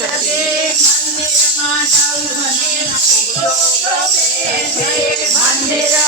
सके मंदिर माता भने जय मंदिर